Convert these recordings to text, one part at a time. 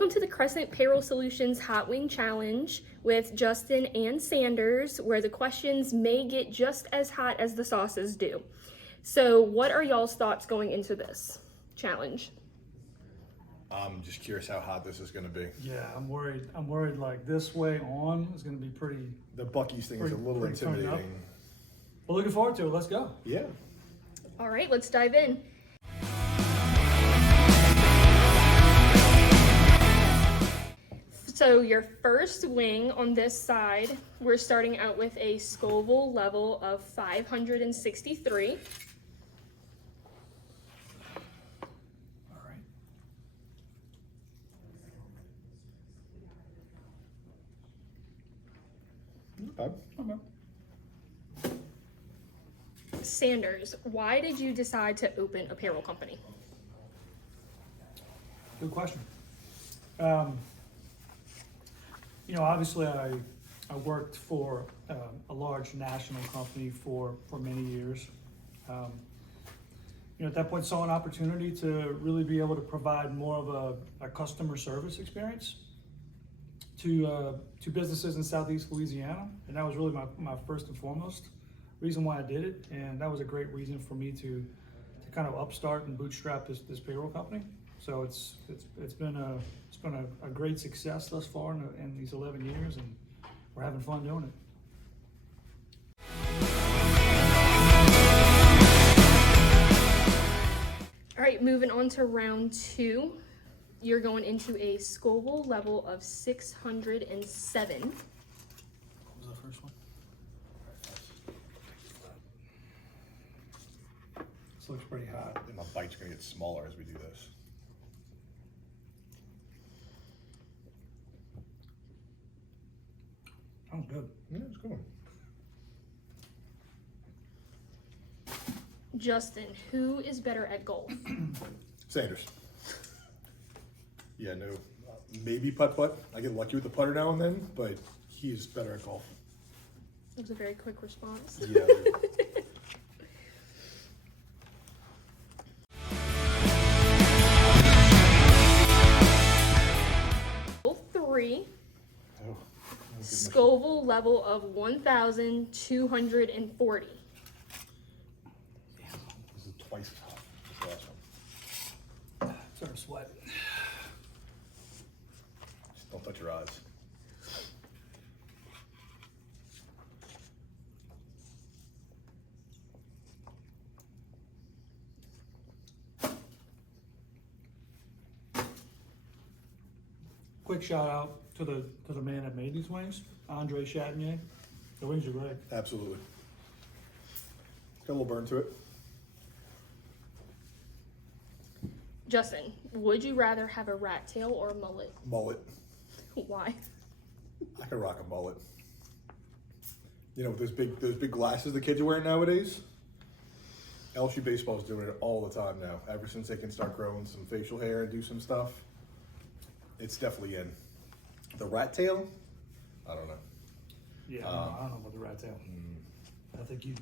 Welcome to the Crescent Payroll Solutions Hot Wing Challenge with Justin and Sanders, where the questions may get just as hot as the sauces do. So what are y'all's thoughts going into this challenge? I'm just curious how hot this is going to be. Yeah, I'm worried like this way on is going to be pretty. The Buc-ee's thing is a little pretty turned up. intimidating. Well, looking forward to it. Let's go. Yeah. All right, let's dive in. So your first wing on this side, we're starting out with a Scoville level of 563. All right. Not bad. Sanders, why did you decide to open a payroll company? Good question. Obviously I worked for a large national company for many years. At that point saw an opportunity to really be able to provide more of a customer service experience to businesses in Southeast Louisiana. And that was really my first and foremost reason why I did it. And that was a great reason for me to kind of upstart and bootstrap this payroll company. So it's been a great success thus far in these 11 years, and we're having fun doing it. All right, moving on to round two. You're going into a Scoville level of 607. What was the first one? This looks pretty hot. I think my bite's going to get smaller as we do this. Oh, good. Yeah, it's good. Justin, who is better at golf? Sanders. Yeah, no. Maybe putt-putt. I get lucky with the putter now and then, but he's better at golf. That was a very quick response. Yeah. Three. Oh, Scoville level of 1,240. this is twice as hot as the last one. Sort of sweat. Just don't touch your eyes. Quick shout out to the man that made these wings, Andre Chatinier. The wings are great. Absolutely. Got a little burn to it. Justin, would you rather have a rat tail or a mullet? Mullet. Why? I can rock a mullet. You know, with those big glasses the kids are wearing nowadays. LSU baseball's doing it all the time now. Ever since they can start growing some facial hair and do some stuff, it's definitely in. The rat tail, I don't know. Yeah, I don't know about the rat tail. I think you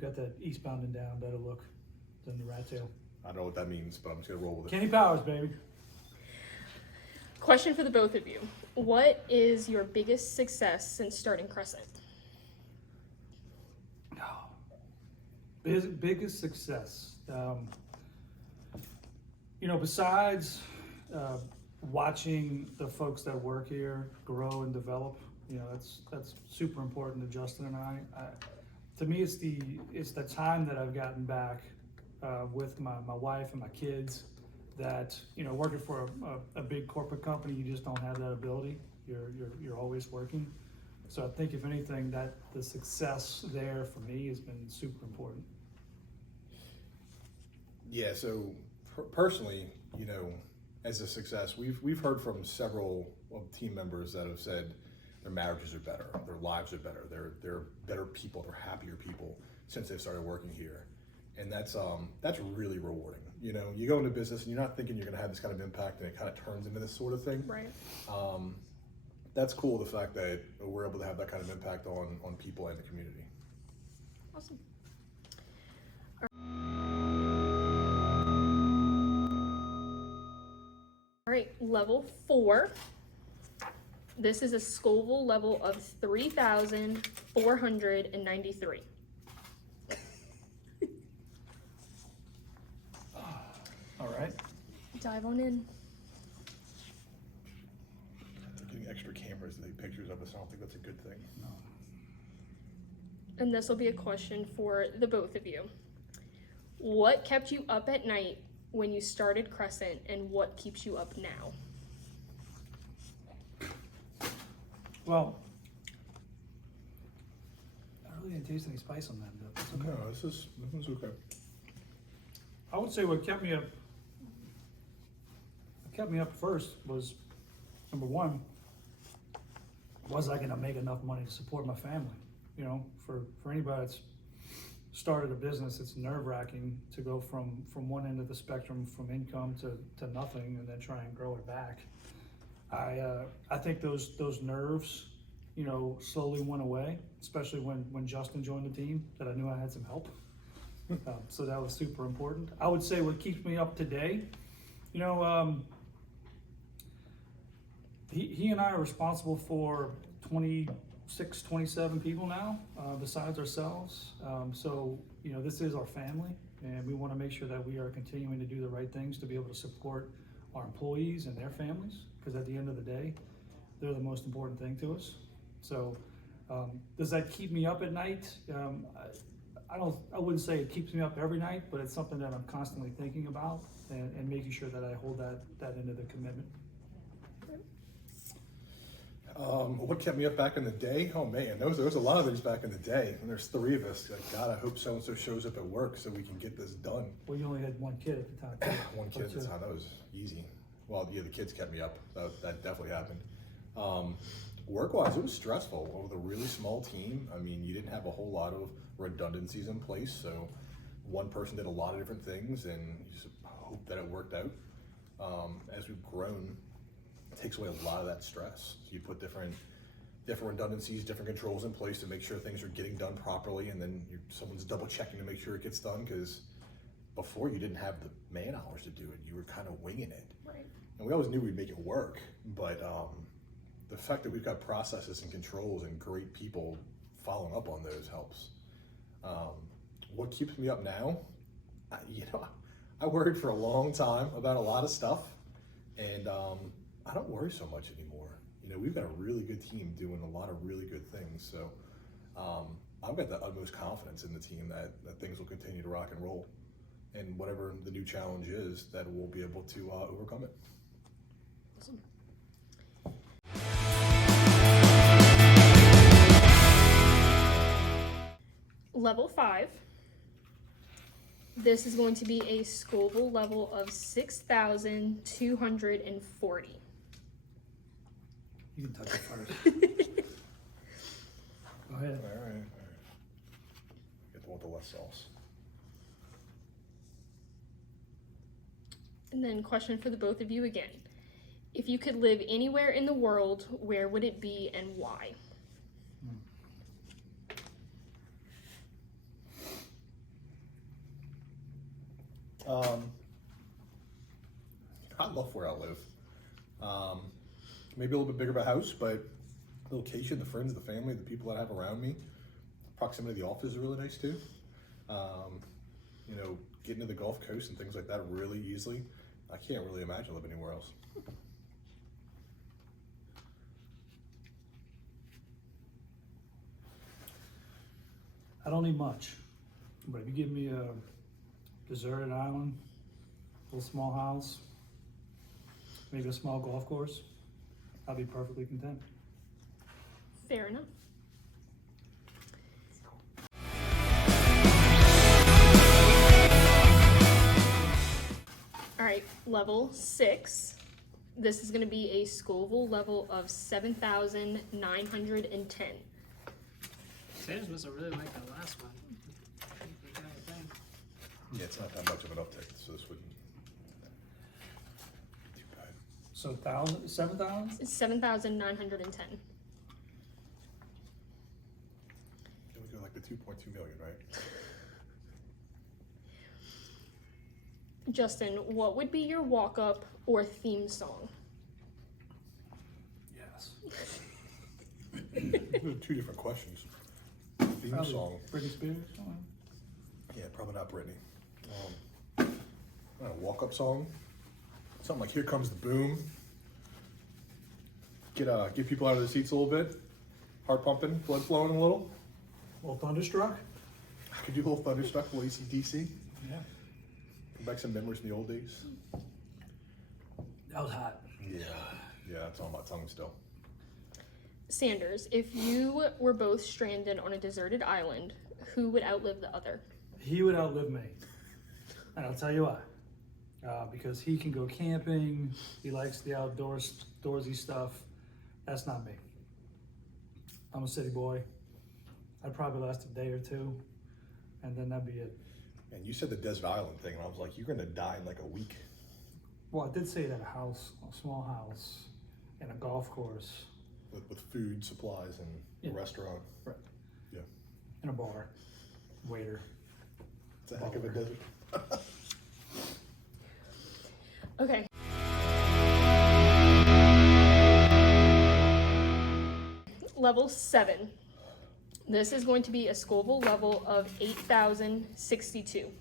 got that eastbound and down better look than the rat tail. I don't know what that means, but I'm just gonna roll with it. Kenny Powers, baby. Question for the both of you. What is your biggest success since starting Crescent? Biggest success. Besides watching the folks that work here grow and develop, that's super important to Justin and I. To me, it's the time that I've gotten back with my wife and my kids. That working for a big corporate company, you just don't have that ability. You're always working. So I think if anything, that the success there for me has been super important. Yeah. So personally, as a success, we've heard from several team members that have said their marriages are better, their lives are better, they're better people, they're happier people since they've started working here, and that's really rewarding. You go into business and you're not thinking you're going to have this kind of impact, and it kind of turns into this sort of thing. Right. That's cool. The fact that we're able to have that kind of impact on people and the community. Awesome. All right, level 4. This is a Scoville level of 3,493. All right. Dive on in. They're getting extra cameras to take pictures of us. I don't think that's a good thing. No. And this will be a question for the both of you. What kept you up at night when you started Crescent, and what keeps you up now? Well, I really didn't taste any spice on that, but it's okay. No, this one's okay. I would say what kept me up first was, number one, was I gonna make enough money to support my family? You know, for anybody that's started a business, it's nerve-wracking to go from one end of the spectrum, from income to nothing, and then try and grow it back. I think those nerves, you know, slowly went away, especially when Justin joined the team, that I knew I had some help. So that was super important. I would say what keeps me up today, you know, he and I are responsible for 26, 27 people now, besides ourselves. So, you know, this is our family, and we want to make sure that we are continuing to do the right things to be able to support our employees and their families, because at the end of the day, they're the most important thing to us. So, does that keep me up at night? I wouldn't say it keeps me up every night, but it's something that I'm constantly thinking about and making sure that I hold that into the commitment. What kept me up back in the day? Oh man, there was a lot of things back in the day. And there's 3 of us. Like, God, I hope so-and-so shows up at work so we can get this done. Well, you only had one kid at the time. One kid at the time, that was easy. Well, yeah, the kids kept me up. That definitely happened. Work-wise, it was stressful. With a really small team, I mean, you didn't have a whole lot of redundancies in place, so one person did a lot of different things, and you just hope that it worked out. As we've grown, it takes away a lot of that stress. So you put different redundancies, different controls in place to make sure things are getting done properly, and then someone's double checking to make sure it gets done, because before you didn't have the man hours to do it. You were kind of winging it. Right. And we always knew we'd make it work, but the fact that we've got processes and controls and great people following up on those helps. What keeps me up now? I worried for a long time about a lot of stuff, and I don't worry so much anymore. You know, we've got a really good team doing a lot of really good things, so I've got the utmost confidence in the team that things will continue to rock and roll, and whatever the new challenge is, that we'll be able to overcome it. Awesome. Level 5. This is going to be a Scoville level of 6,240. You can touch it first. Go ahead. All right. Get the one with the less sauce. And then question for the both of you again. If you could live anywhere in the world, where would it be and why? I love where I live. Maybe a little bit bigger of a house, but the location, the friends, the family, the people that I have around me, proximity to the office is really nice too. You know, getting to the Gulf Coast and things like that really easily. I can't really imagine living anywhere else. I don't need much, but if you give me a deserted island, a little small house, maybe a small golf course, I'll be perfectly content. Fair enough. All right, level 6. This is going to be a Scoville level of 7,910. Sanders must have really liked that last one. I think they got it done. Yeah, it's not that much of an uptick, so this wouldn't be too bad. So 7,000? It's 7,910. Then we go like the 2.2 million, right? Justin, what would be your walk-up or theme song? Two different questions. Theme Probably song. Britney Spears. Yeah, probably not Britney. I don't know, walk-up song. Something like "Here Comes the Boom." Get people out of their seats a little bit. Heart pumping, blood flowing a little. A little Thunderstruck. I could do a little Thunderstruck, a little AC/DC. Yeah. Bring back some memories from the old days. That was hot. Yeah, it's on my tongue still. Sanders, if you were both stranded on a deserted island, who would outlive the other? He would outlive me. And I'll tell you why. Because he can go camping. He likes the outdoorsy stuff. That's not me. I'm a city boy. I'd probably last a day or two, and then that'd be it. And you said the desert island thing, and I was like, you're gonna die in like a week. Well, I did say that a small house, and a golf course, With food, supplies, and Yeah. a restaurant. right? Yeah. And a bar, waiter. It's a heck of a desert. Okay. Level 7. This is going to be a Scoville level of 8,062.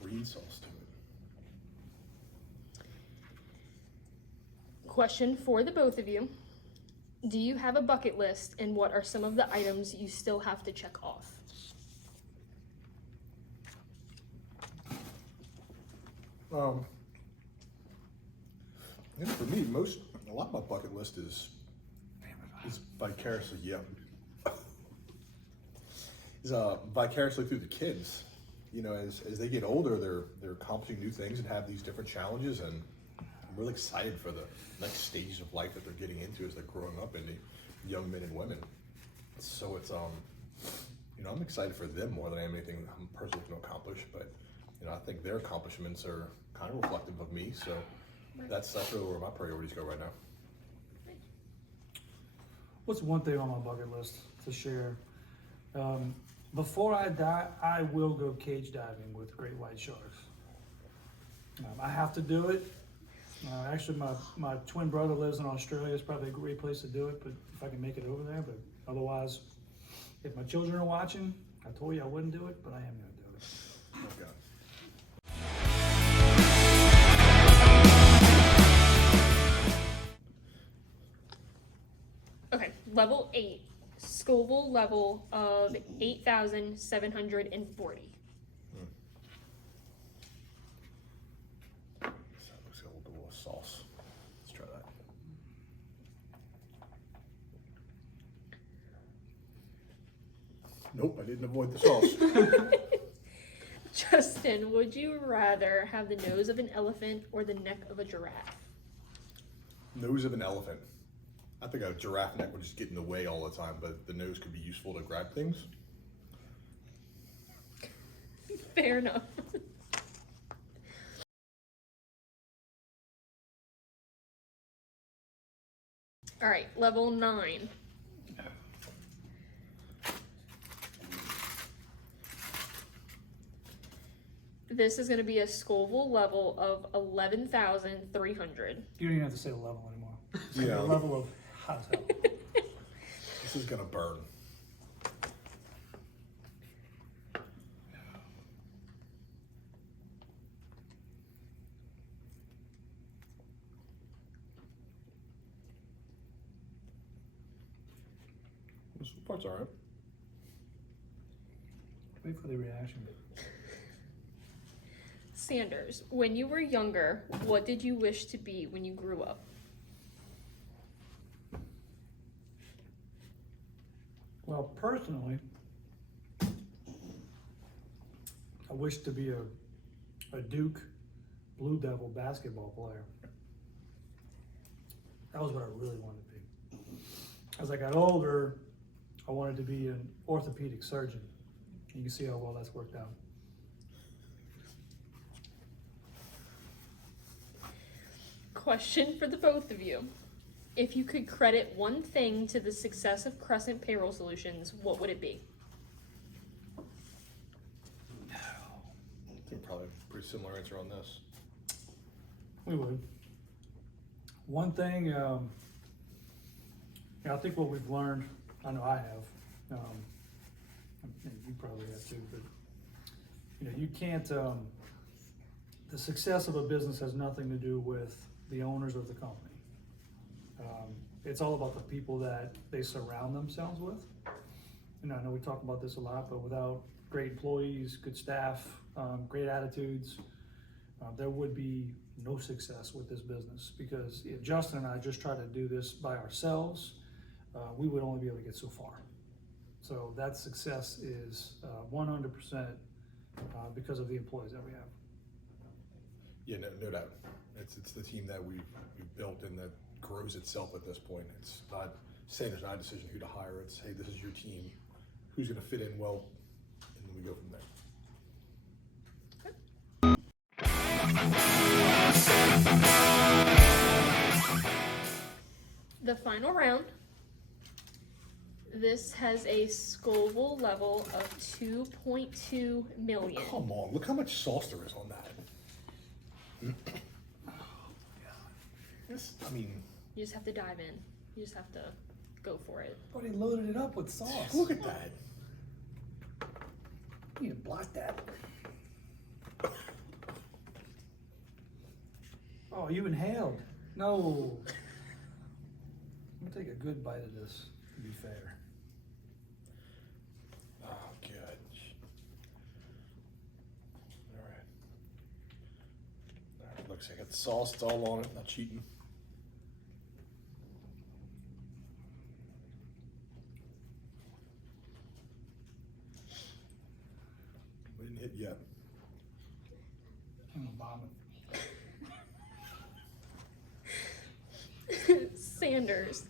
Green sauce to it. Question for the both of you. Do you have a bucket list, and what are some of the items you still have to check off? For me, a lot of my bucket list is vicariously, vicariously through the kids. You know, as they get older, they're accomplishing new things and have these different challenges, and I'm really excited for the next stages of life that they're getting into as they're growing up into young men and women. So it's I'm excited for them more than I am anything I'm personally going to accomplish. But I think their accomplishments are kind of reflective of me. So that's really where my priorities go right now. What's one thing on my bucket list to share? Before I die, I will go cage diving with great white sharks. I have to do it. Actually, my twin brother lives in Australia. It's probably a great place to do it, but if I can make it over there. But otherwise, if my children are watching, I told you I wouldn't do it, but I am going to do it. Oh, God. Okay, level 8. Scoville level of 8,740. So looks like a little bit more sauce. Let's try that. Nope, I didn't avoid the sauce. Justin, would you rather have the nose of an elephant or the neck of a giraffe? Nose of an elephant. I think a giraffe neck would just get in the way all the time, but the nose could be useful to grab things. Fair enough. All right, level 9. This is going to be a Scoville level of 11,300. You don't even have to say the level anymore. Yeah. The level of hot as hell. This is gonna burn. This part's alright. Wait for the reaction. Sanders, when you were younger, what did you wish to be when you grew up? Well, personally, I wish to be a Duke Blue Devil basketball player. That was what I really wanted to be. As I got older, I wanted to be an orthopedic surgeon. You can see how well that's worked out. Question for the both of you. If you could credit one thing to the success of Crescent Payroll Solutions, what would it be? I think probably a pretty similar answer on this. We would. One thing, Yeah, I think what we've learned, I know I have, and you probably have too, but, you know, you can't, the success of a business has nothing to do with the owners of the company. It's all about the people that they surround themselves with. And I know we talk about this a lot, but without great employees, good staff, great attitudes, there would be no success with this business. Because if Justin and I just tried to do this by ourselves, we would only be able to get so far. So that success is 100% because of the employees that we have. Yeah, no doubt. It's the team that we've built and that grows itself at this point. It's not Sanders and I decision who to hire. It's, hey, this is your team. Who's going to fit in well, and then we go from there. The final round. This has a Scoville level of 2.2 million. Come on, look how much sauce there is on that. This, I mean, You just have to dive in. You just have to go for it. But he loaded it up with sauce. look at that. You need to block that. Oh, you inhaled. No. I'm gonna take a good bite of this, to be fair. Oh, good. All right. All right, looks like I got the sauce. It's all on it. Not cheating. We didn't hit yet. I'm gonna bomb it. Sanders.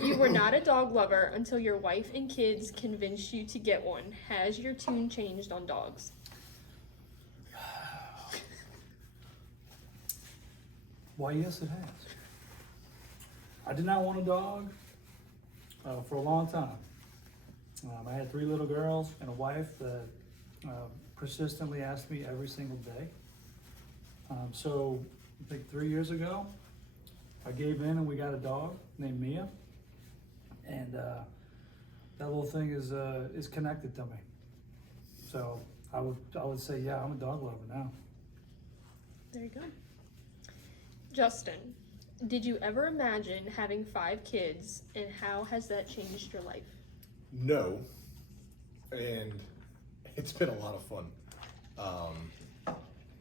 You were not a dog lover until your wife and kids convinced you to get one. Has your tune changed on dogs? Why, yes, it has. I did not want a dog for a long time. I had 3 little girls and a wife that persistently asked me every single day. So I think 3 years ago, I gave in and we got a dog named Mia. And that little thing is connected to me. So I would say, yeah, I'm a dog lover now. There you go. Justin, did you ever imagine having 5 kids, and how has that changed your life? No, and it's been a lot of fun.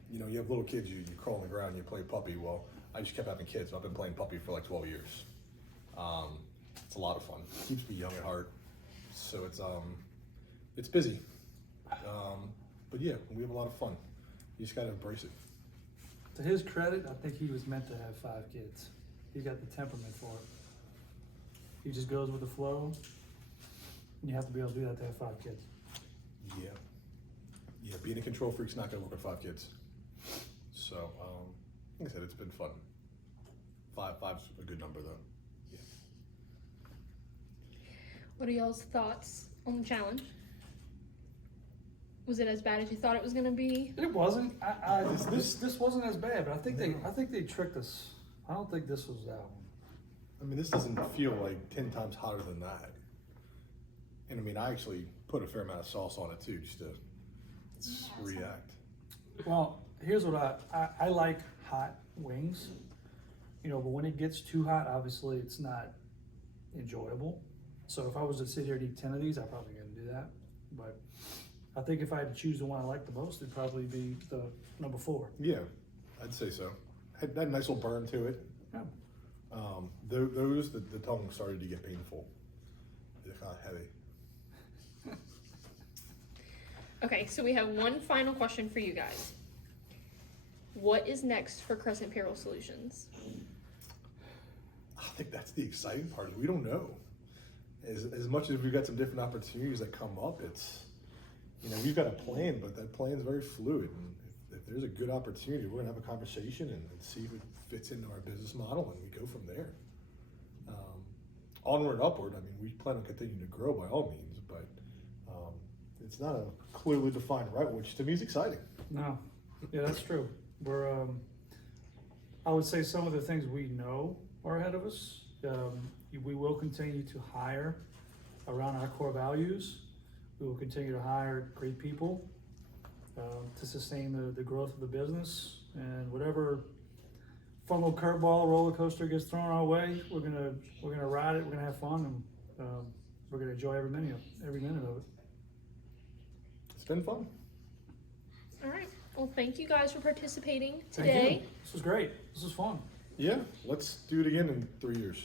You know, you have little kids, you crawl on the ground, you play puppy. Well, I just kept having kids. I've been playing puppy for like 12 years. It's a lot of fun. Keeps me young at heart. So it's busy. But yeah, we have a lot of fun. You just gotta embrace it. To his credit, I think he was meant to have 5 kids. He's got the temperament for it. He just goes with the flow. And you have to be able to do that to have 5 kids. Yeah. Yeah, being a control freak's not gonna work with 5 kids. So, like I said, it's been fun. Five's a good number though. Yeah. What are y'all's thoughts on the challenge? Was it as bad as you thought it was gonna be? It wasn't. This wasn't as bad, but I think they tricked us. I don't think this was that one. I mean, this doesn't feel like 10 times hotter than that. And I mean, I actually put a fair amount of sauce on it too, just to react. Well, here's what I like hot wings, you know, but when it gets too hot, obviously it's not enjoyable. So if I was to sit here and eat 10 of these, I probably couldn't do that. But I think if I had to choose the one I like the most, it'd probably be the number 4. Yeah, I'd say so. Had that nice little burn to it. Yeah. The tongue started to get painful. It got heavy. Okay, so we have one final question for you guys. What is next for Crescent Payroll Solutions? I think that's the exciting part. We don't know. As much as we've got some different opportunities that come up, it's, you know, we've got a plan, but that plan is very fluid. And if there's a good opportunity, we're gonna have a conversation and see if it fits into our business model, and we go from there. Onward and upward. I mean, we plan on continuing to grow by all means, but it's not a clearly defined route, which to me is exciting. No, yeah, that's true. We're, I would say some of the things we know are ahead of us. We will continue to hire around our core values. We will continue to hire great people to sustain the growth of the business, and whatever fun little curveball roller coaster gets thrown our way, we're gonna ride it. We're gonna have fun, and we're gonna enjoy every minute of it. It's been fun. All right. Well, thank you guys for participating Thank today. you. This was great. This was fun. Yeah, let's do it again in 3 years.